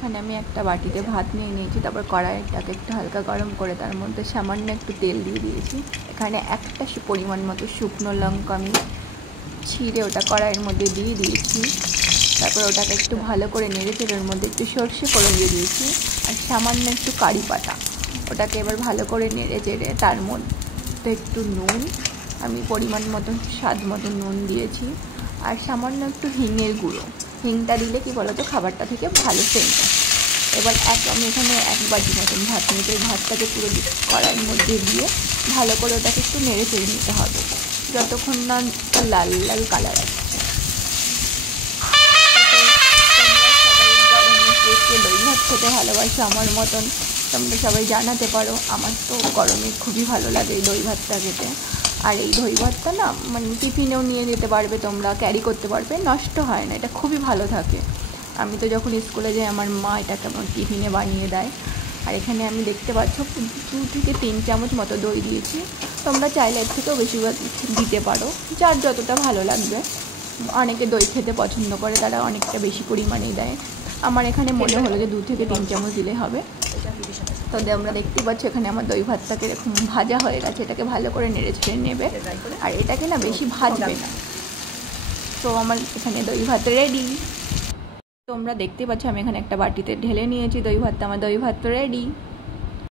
এখানে আমি একটা বাটিতে ভাত নিয়ে নিয়েছি, তারপর কড়াইটাকে একটু হালকা গরম করে তার মধ্যে সামান্য একটু তেল দিয়ে দিয়েছি। এখানে একটা পরিমাণ মতো শুকনো লঙ্কা আমি ছিঁড়ে ওটা কড়াইয়ের মধ্যে দিয়ে দিয়েছি। তারপর ওটাকে একটু ভালো করে নেড়ে চেড়ে ওর মধ্যে একটু সর্ষে ফোড়ন দিয়ে দিয়েছি আর সামান্য একটু কারি পাতা। ওটাকে এবার ভালো করে নেড়ে চেড়ে তার মধ্যে একটু নুন, আমি পরিমাণ মতন স্বাদ মতন নুন দিয়েছি আর সামান্য একটু হিঙের গুঁড়ো। হিংটা দিলে কি বলতো খাবারটা থেকে ভালো সেন্ট আসে। এবার আমি এখানে 1 বাটি মতন ভাত নিতে, ভাতটাকে পুরো কড়াইয়ের মধ্যে দিয়ে ভালো করে ওটাকে একটু নেড়ে চেড়ে নিতে হবে যতক্ষণ না লাল লাল কালার আসছে। দই ভাত খেতে ভালোবাসো আমার মতন, তোমরা সবাই জানাতে পারো। আমার তো গরমে খুবই ভালো লাগে এই দই ভাতটা খেতে। আর এই দই ভাতটা না মানে টিফিনেও নিয়ে যেতে পারবে, তোমরা ক্যারি করতে পারবে, নষ্ট হয় না, এটা খুবই ভালো থাকে। আমি তো যখন স্কুলে যাই আমার মা এটাকে আমার টিফিনে বানিয়ে দেয়। আর এখানে আমি দেখতে পাচ্ছ 2 থেকে 3 চামচ মতো দই দিয়েছি। তোমরা চাইলে এর থেকেও বেশি দিতে পারো, যার যতটা ভালো লাগবে। অনেকে দই খেতে পছন্দ করে, তারা অনেকটা বেশি পরিমাণেই দেয়। আমার এখানে মনে হলো যে 2 থেকে 3 চামচ দিলে হবে। তো আমরা দেখতে পাচ্ছি এখানে আমার দই ভাতটাকে এরকম ভাজা হয়ে গেছে, এটাকে ভালো করে নেড়ে ছেড়ে নেবে আর এটাকে না বেশি ভাজবে না। তো আমার এখানে দই ভাত রেডি। তোমরা দেখতে পাচ্ছ আমি এখানে একটা বাটিতে ঢেলে নিয়েছি দই ভাতটা, আমার দই ভাত রেডি।